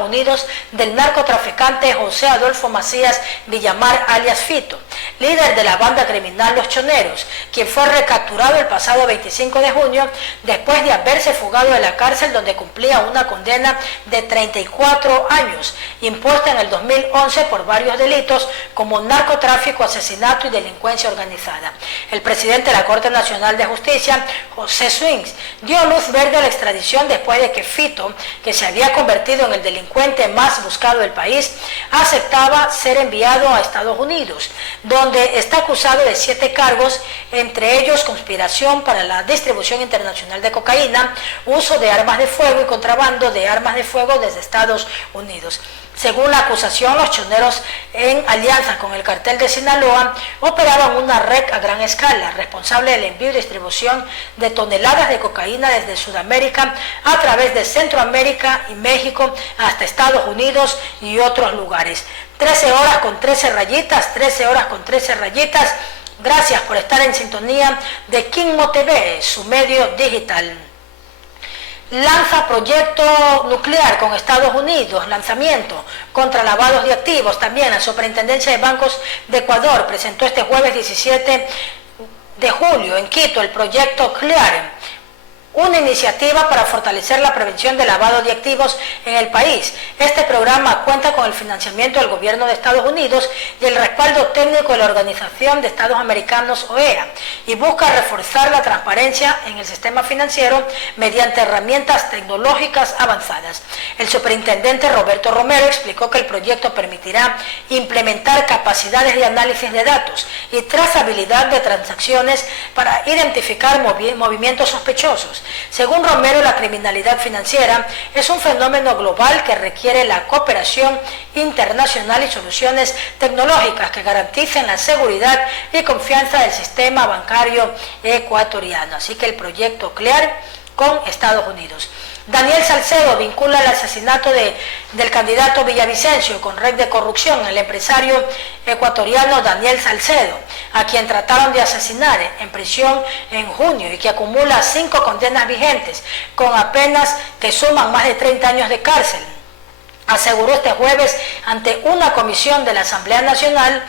Unidos del narcotraficante José Adolfo Macías Villamar, alias Fito, líder de la banda criminal Los Choneros, quien fue recapturado el pasado 25 de junio después de haberse fugado de la cárcel donde cumplía una condena de 34 años, impuesta en el 2011 por varios delitos como narcotráfico, asesinato y delincuencia organizada. El presidente de la Corte Nacional de Justicia, José Swings, dio luz verde a la extradición después de que Fito, que se había convertido en el delincuente más buscado del país, aceptaba ser enviado a Estados Unidos, donde está acusado de 7 cargos, entre ellos conspiración para la distribución internacional de cocaína, uso de armas de fuego y contrabando de armas de fuego desde Estados Unidos. Según la acusación, los choneros, en alianza con el cartel de Sinaloa, operaban una red a gran escala, responsable del envío y distribución de toneladas de cocaína desde Sudamérica a través de Centroamérica y México hasta Estados Unidos y otros lugares. 13 horas con 13 rayitas, 13 horas con 13 rayitas. Gracias por estar en sintonía de Kinmo TV, su medio digital. Lanza proyecto nuclear con Estados Unidos, lanzamiento contra lavados de activos. También la Superintendencia de Bancos de Ecuador presentó este jueves 17 de julio en Quito el proyecto CLEAR, una iniciativa para fortalecer la prevención del lavado de activos en el país. Este programa cuenta con el financiamiento del gobierno de Estados Unidos y el respaldo técnico de la Organización de Estados Americanos, OEA, y busca reforzar la transparencia en el sistema financiero mediante herramientas tecnológicas avanzadas. El superintendente Roberto Romero explicó que el proyecto permitirá implementar capacidades de análisis de datos y trazabilidad de transacciones para identificar movimientos sospechosos. Según Romero, la criminalidad financiera es un fenómeno global que requiere la cooperación internacional y soluciones tecnológicas que garanticen la seguridad y confianza del sistema bancario ecuatoriano. Así que el proyecto CLEAR con Estados Unidos. Daniel Salcedo vincula el asesinato del candidato Villavicencio con red de corrupción, el empresario ecuatoriano Daniel Salcedo, a quien trataron de asesinar en prisión en junio y que acumula 5 condenas vigentes con apenas que suman más de 30 años de cárcel. Aseguró este jueves ante una comisión de la Asamblea Nacional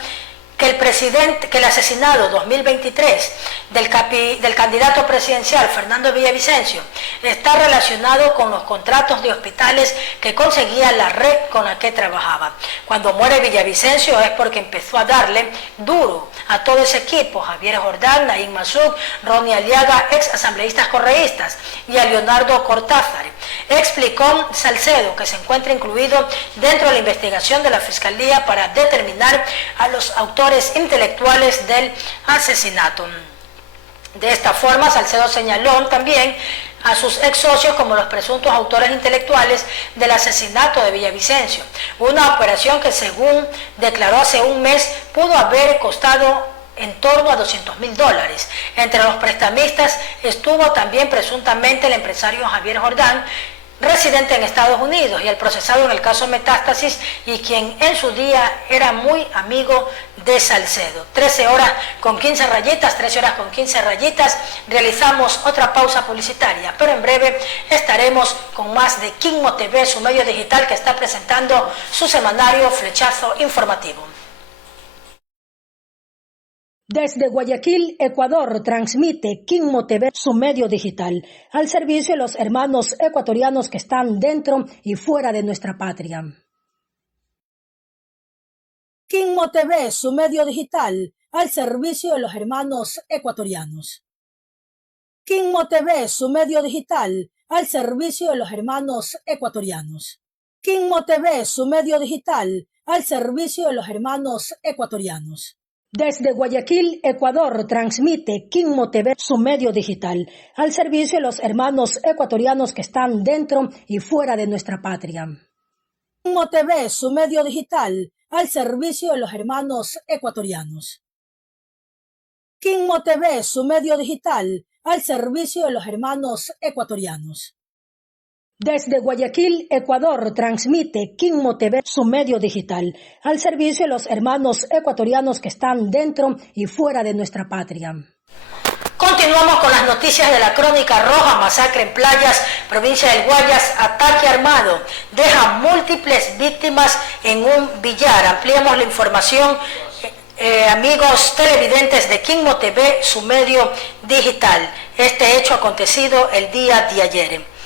que el asesinado 2023 del candidato presidencial Fernando Villavicencio está relacionado con los contratos de hospitales que conseguía la red con la que trabajaba. Cuando muere Villavicencio es porque empezó a darle duro a todo ese equipo: Javier Jordán, Naín Mazuk, Ronnie Aliaga, ex asambleístas correístas, y a Leonardo Cortázar. Explicó Salcedo que se encuentra incluido dentro de la investigación de la Fiscalía para determinar a los autores intelectuales del asesinato. De esta forma, Salcedo señaló también a sus ex socios como los presuntos autores intelectuales del asesinato de Villavicencio, una operación que, según declaró hace un mes, pudo haber costado en torno a $200.000. Entre los prestamistas estuvo también presuntamente el empresario Javier Jordán, residente en Estados Unidos, y el procesado en el caso Metástasis, y quien en su día era muy amigo de Salcedo. 13 horas con 15 rayitas, realizamos otra pausa publicitaria, pero en breve estaremos con más de Quimmo TV, su medio digital que está presentando su semanario Flechazo Informativo. Desde Guayaquil, Ecuador, transmite Quimmo TV, su medio digital, al servicio de los hermanos ecuatorianos que están dentro y fuera de nuestra patria. Quimmo TV, su medio digital, al servicio de los hermanos ecuatorianos. Quimmo TV, su medio digital, al servicio de los hermanos ecuatorianos. Quimmo TV, su medio digital, al servicio de los hermanos ecuatorianos. Desde Guayaquil, Ecuador, transmite Quimmo TV, su medio digital, al servicio de los hermanos ecuatorianos que están dentro y fuera de nuestra patria. Quimmo TV, su medio digital, al servicio de los hermanos ecuatorianos. Quimmo TV, su medio digital, al servicio de los hermanos ecuatorianos. Desde Guayaquil, Ecuador, transmite Quimmo TV, su medio digital, al servicio de los hermanos ecuatorianos que están dentro y fuera de nuestra patria. Continuamos con las noticias de la Crónica Roja. Masacre en Playas, provincia del Guayas, ataque armado, deja múltiples víctimas en un billar. Ampliamos la información, amigos televidentes de Quimmo TV, su medio digital. Este hecho acontecido el día de ayer.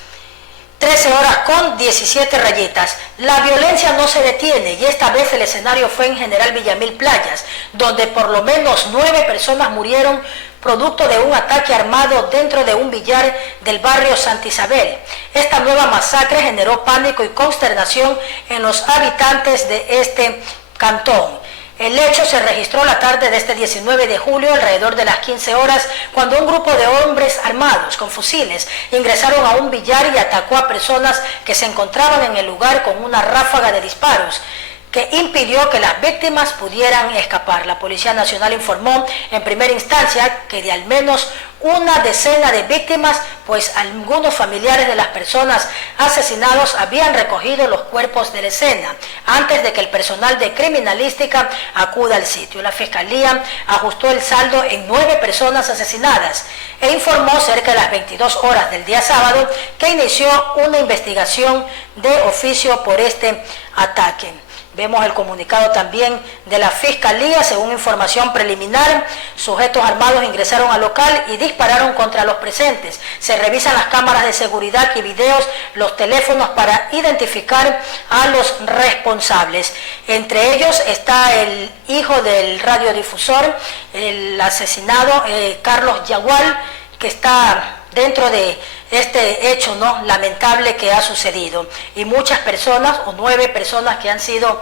13 horas con 17 rayitas. La violencia no se detiene y esta vez el escenario fue en General Villamil Playas, donde por lo menos 9 personas murieron producto de un ataque armado dentro de un billar del barrio Santa Isabel. Esta nueva masacre generó pánico y consternación en los habitantes de este cantón. El hecho se registró la tarde de este 19 de julio, alrededor de las 15 horas, cuando un grupo de hombres armados con fusiles ingresaron a un billar y atacó a personas que se encontraban en el lugar con una ráfaga de disparos que impidió que las víctimas pudieran escapar. La Policía Nacional informó en primera instancia que de al menos una decena de víctimas, pues algunos familiares de las personas asesinados habían recogido los cuerpos de la escena antes de que el personal de criminalística acuda al sitio. La Fiscalía ajustó el saldo en 9 personas asesinadas e informó cerca de las 22 horas del día sábado que inició una investigación de oficio por este ataque. Vemos el comunicado también de la Fiscalía. Según información preliminar, sujetos armados ingresaron al local y dispararon contra los presentes. Se revisan las cámaras de seguridad y videos, los teléfonos para identificar a los responsables. Entre ellos está el hijo del radiodifusor, el asesinado Carlos Yagual, que está dentro de este hecho, ¿no?, lamentable que ha sucedido, y muchas personas, o 9 personas que han sido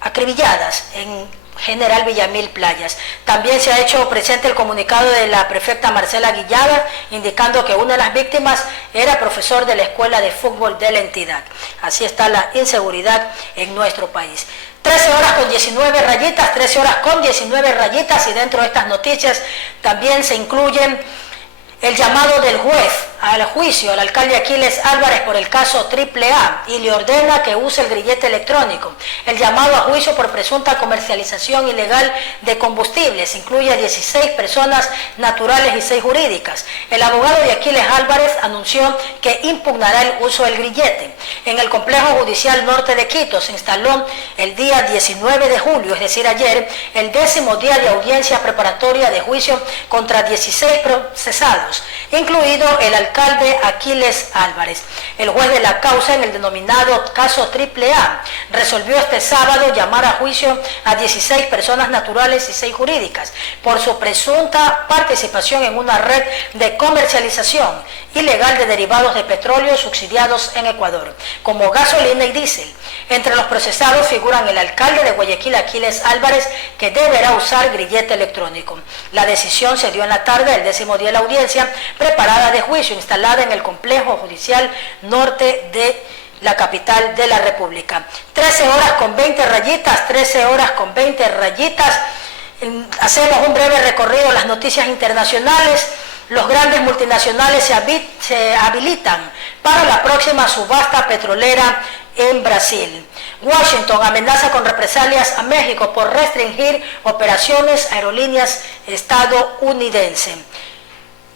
acribilladas en General Villamil Playas. También se ha hecho presente el comunicado de la prefecta Marcela Guillada, indicando que una de las víctimas era profesor de la escuela de fútbol de la entidad. Así está la inseguridad en nuestro país. 13 horas con 19 rayitas, 13 horas con 19 rayitas, y dentro de estas noticias también se incluyen el llamado del juez al juicio al alcalde Aquiles Álvarez por el caso AAA y le ordena que use el grillete electrónico. El llamado a juicio por presunta comercialización ilegal de combustibles incluye a 16 personas naturales y 6 jurídicas. El abogado de Aquiles Álvarez anunció que impugnará el uso del grillete. En el complejo judicial norte de Quito se instaló el día 19 de julio, es decir, ayer, el 10º día de audiencia preparatoria de juicio contra 16 procesados, incluido el alcalde Aquiles Álvarez. El juez de la causa en el denominado caso AAA resolvió este sábado llamar a juicio a 16 personas naturales y 6 jurídicas por su presunta participación en una red de comercialización ilegal de derivados de petróleo subsidiados en Ecuador, como gasolina y diésel. Entre los procesados figuran el alcalde de Guayaquil, Aquiles Álvarez, que deberá usar grillete electrónico. La decisión se dio en la tarde del 10º día de la audiencia preparada de juicio instalada en el complejo judicial norte de la capital de la República. 13 horas con 20 rayitas, 13 horas con 20 rayitas. Hacemos un breve recorrido a las noticias internacionales. Los grandes multinacionales se habilitan para la próxima subasta petrolera en Brasil. Washington amenaza con represalias a México por restringir operaciones aerolíneas estadounidenses.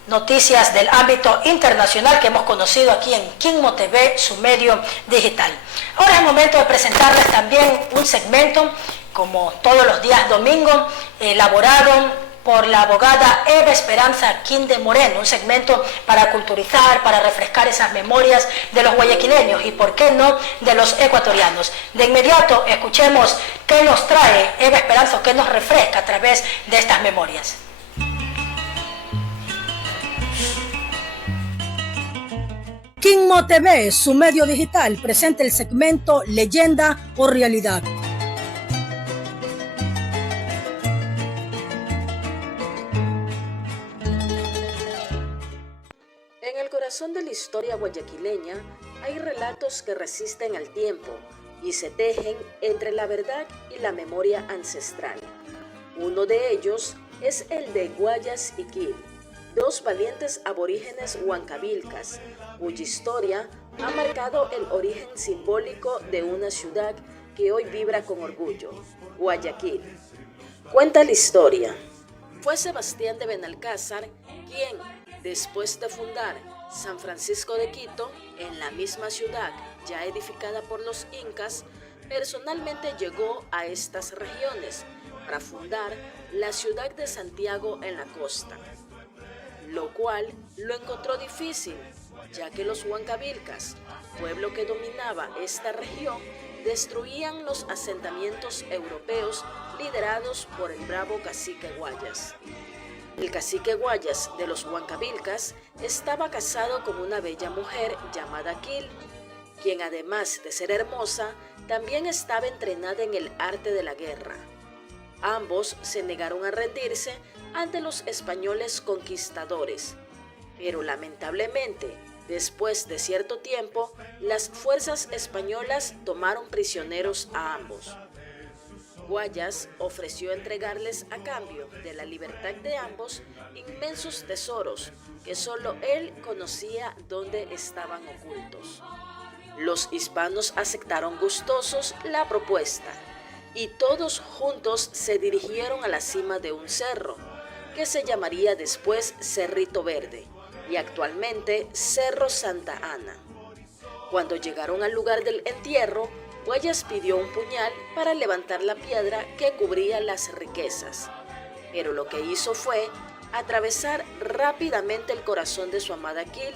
Noticias del ámbito internacional que hemos conocido aquí en Quimmo TV, su medio digital. Ahora es el momento de presentarles también un segmento, como todos los días domingo, elaborado por la abogada Eva Esperanza Quinde Moreno, un segmento para culturizar, para refrescar esas memorias de los guayaquileños y, por qué no, de los ecuatorianos. De inmediato escuchemos qué nos trae Eva Esperanza, qué nos refresca a través de estas memorias. Quimmo TV, su medio digital, presenta el segmento Leyenda o Realidad. En el corazón de la historia guayaquileña hay relatos que resisten al tiempo y se tejen entre la verdad y la memoria ancestral. Uno de ellos es el de Guayas y Quil, dos valientes aborígenes huancavilcas, cuya historia ha marcado el origen simbólico de una ciudad que hoy vibra con orgullo, Guayaquil. Cuenta la historia. Fue Sebastián de Benalcázar quien, después de fundar San Francisco de Quito, en la misma ciudad ya edificada por los incas, personalmente llegó a estas regiones para fundar la ciudad de Santiago en la costa, lo cual lo encontró difícil, ya que los huancavilcas, pueblo que dominaba esta región, destruían los asentamientos europeos liderados por el bravo cacique Guayas. El cacique Guayas de los huancavilcas estaba casado con una bella mujer llamada Quil, quien además de ser hermosa, también estaba entrenada en el arte de la guerra. Ambos se negaron a rendirse ante los españoles conquistadores, pero lamentablemente, después de cierto tiempo, las fuerzas españolas tomaron prisioneros a ambos. Guayas ofreció entregarles a cambio de la libertad de ambos inmensos tesoros que solo él conocía dónde estaban ocultos. Los hispanos aceptaron gustosos la propuesta y todos juntos se dirigieron a la cima de un cerro, que se llamaría después Cerrito Verde y actualmente Cerro Santa Ana. Cuando llegaron al lugar del entierro, Guayas pidió un puñal para levantar la piedra que cubría las riquezas, pero lo que hizo fue atravesar rápidamente el corazón de su amada Kil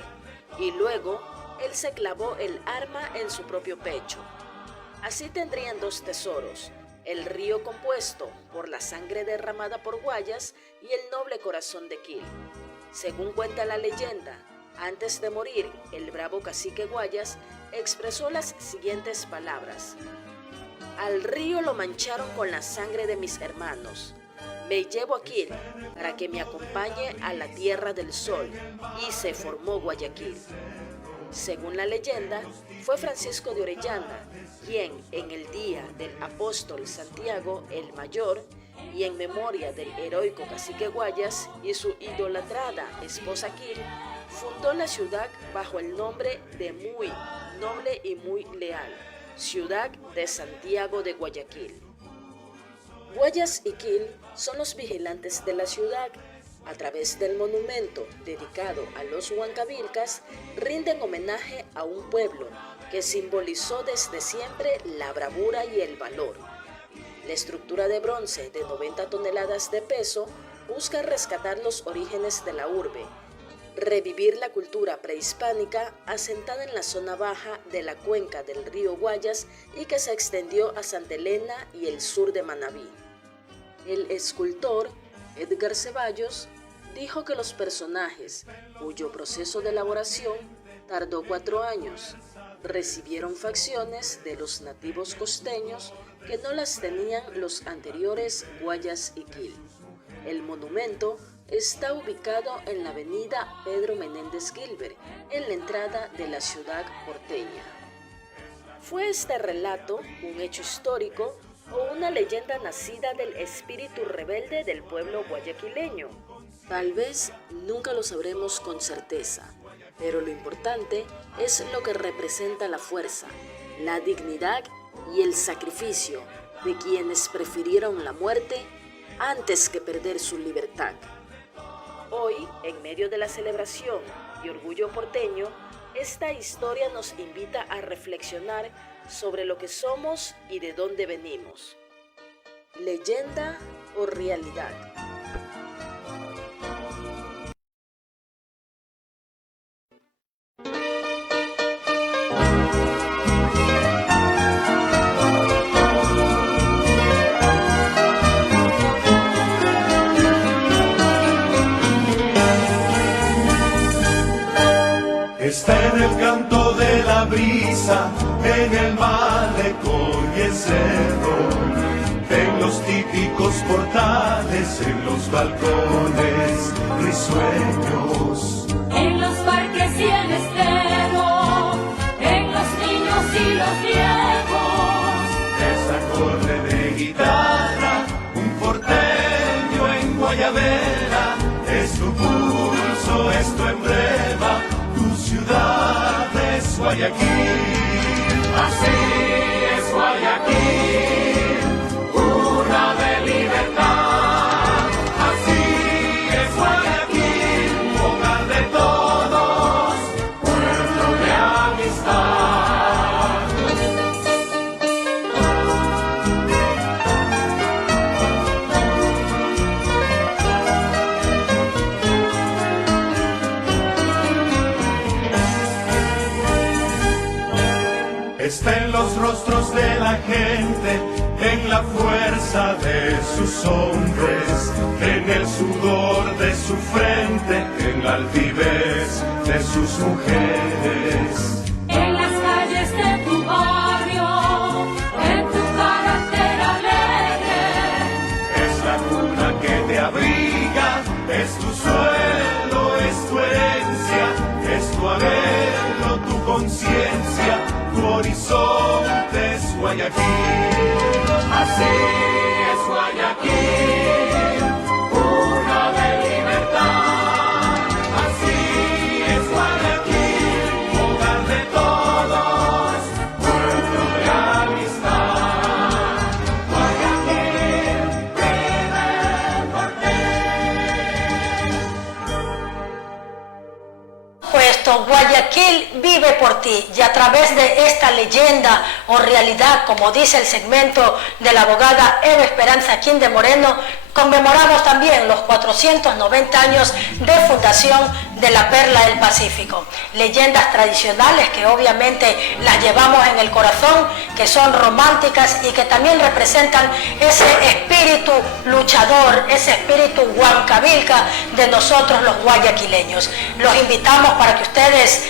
y luego él se clavó el arma en su propio pecho. Así tendrían dos tesoros: el río compuesto por la sangre derramada por Guayas y el noble corazón de Kil. Según cuenta la leyenda, antes de morir, el bravo cacique Guayas expresó las siguientes palabras: al río lo mancharon con la sangre de mis hermanos. Me llevo a Kil para que me acompañe a la tierra del sol, y se formó Guayaquil. Según la leyenda, fue Francisco de Orellana quien, en el día del apóstol Santiago el Mayor, y en memoria del heroico cacique Guayas y su idolatrada esposa Kil, fundó la ciudad bajo el nombre de muy noble y muy leal, Ciudad de Santiago de Guayaquil. Guayas y Kil son los vigilantes de la ciudad. A través del monumento dedicado a los Huancavilcas, rinden homenaje a un pueblo que simbolizó desde siempre la bravura y el valor. La estructura de bronce de 90 toneladas de peso busca rescatar los orígenes de la urbe, revivir la cultura prehispánica asentada en la zona baja de la cuenca del río Guayas y que se extendió a Santa Elena y el sur de Manabí. El escultor Edgar Ceballos dijo que los personajes, cuyo proceso de elaboración tardó 4 años, recibieron facciones de los nativos costeños que no las tenían los anteriores Guayas y Kil. El monumento está ubicado en la avenida Pedro Menéndez Gilbert, en la entrada de la ciudad porteña. ¿Fue este relato un hecho histórico o una leyenda nacida del espíritu rebelde del pueblo guayaquileño? Tal vez nunca lo sabremos con certeza, pero lo importante es lo que representa la fuerza, la dignidad y el sacrificio de quienes prefirieron la muerte antes que perder su libertad. Hoy, en medio de la celebración y orgullo porteño, esta historia nos invita a reflexionar sobre lo que somos y de dónde venimos. ¿Leyenda o realidad? Está en el canto de la brisa, en el malecón y el cerro, en los típicos portales, en los balcones risueños, en los parques y el estero, en los niños y los viejos. Esa acorde de guitarra, un porteño en Guayabera, es tu pulso, es tu emblema, tu ciudad es Guayaquil. Así es Guayaquil, cuna de libertad. Así es Guayaquil, hogar de todos, pueblo de amistad. Está en los rostros de la gente, en la fuerza de sus hombres, en el sudor de su frente, en la altivez de sus mujeres. En las calles de tu barrio, en tu carácter alegre. Es la cuna que te abriga, es tu suelo, es tu herencia, es tu anhelo, tu conciencia. Tu horizonte es Guayaquil. Así es Guayaquil, cuna de libertad. Así es Guayaquil, hogar de todos, pueblo de amistad. Guayaquil vive el porteño. Puesto Guayaquil vive por ti, y a través de esta leyenda o realidad, como dice el segmento de la abogada Eva Esperanza Quín de Moreno, conmemoramos también los 490 años de fundación de la Perla del Pacífico. Leyendas tradicionales que obviamente las llevamos en el corazón, que son románticas y que también representan ese espíritu luchador, ese espíritu huancavilca de nosotros los guayaquileños. Los invitamos para que ustedes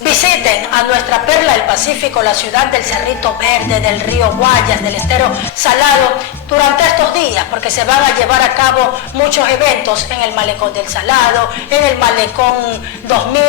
visiten a nuestra Perla del Pacífico, la ciudad del Cerrito Verde, del río Guayas, del estero Salado, durante estos días, porque se van a llevar a cabo muchos eventos en el Malecón del Salado, en el Malecón 2000,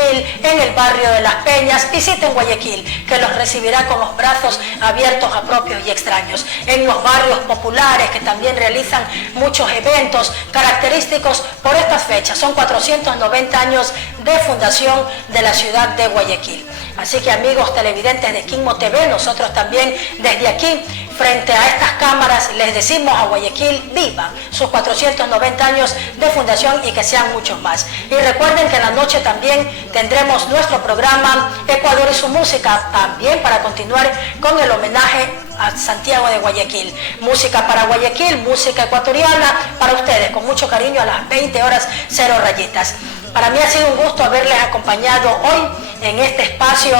en el barrio de Las Peñas. Visiten Guayaquil, que los recibirá con los brazos abiertos a propios y extraños. En los barrios populares, que también realizan muchos eventos característicos por estas fechas. Son 490 años de fundación de la ciudad de Guayaquil. Así que, amigos televidentes de Quimmo TV, nosotros también desde aquí, frente a estas cámaras, les decimos a Guayaquil: viva sus 490 años de fundación y que sean muchos más. Y recuerden que en la noche también tendremos nuestro programa Ecuador y su música, también para continuar con el homenaje a Santiago de Guayaquil. Música para Guayaquil, música ecuatoriana para ustedes, con mucho cariño, a las 20 horas 0 rayitas. Para mí ha sido un gusto haberles acompañado hoy en este espacio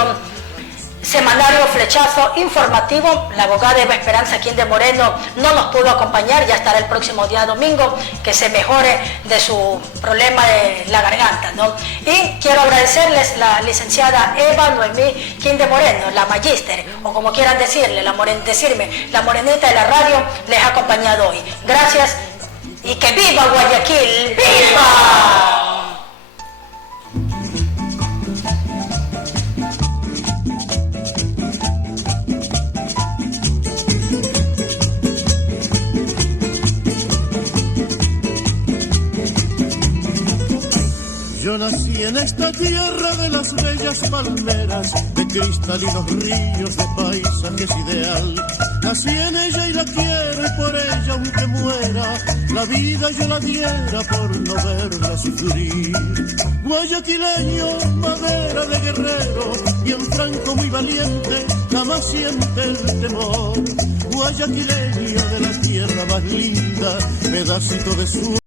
semanario Flechazo informativo. La abogada Eva Esperanza Quín de Moreno no nos pudo acompañar, ya estará el próximo día domingo, que se mejore de su problema de la garganta, ¿no? Y quiero agradecerles la licenciada Eva Noemí Quín de Moreno, la magíster, o como quieran decirle, la morenita de la radio, les ha acompañado hoy. Gracias y que viva Guayaquil, ¡viva! Yo nací en esta tierra de las bellas palmeras, de cristalinos ríos, de paisajes ideal. Nací en ella y la quiero, y por ella aunque muera, la vida yo la diera por no verla sufrir. Guayaquileño, madera de guerrero, bien franco, muy valiente, jamás siente el temor. Guayaquileño de la tierra más linda, pedacito de su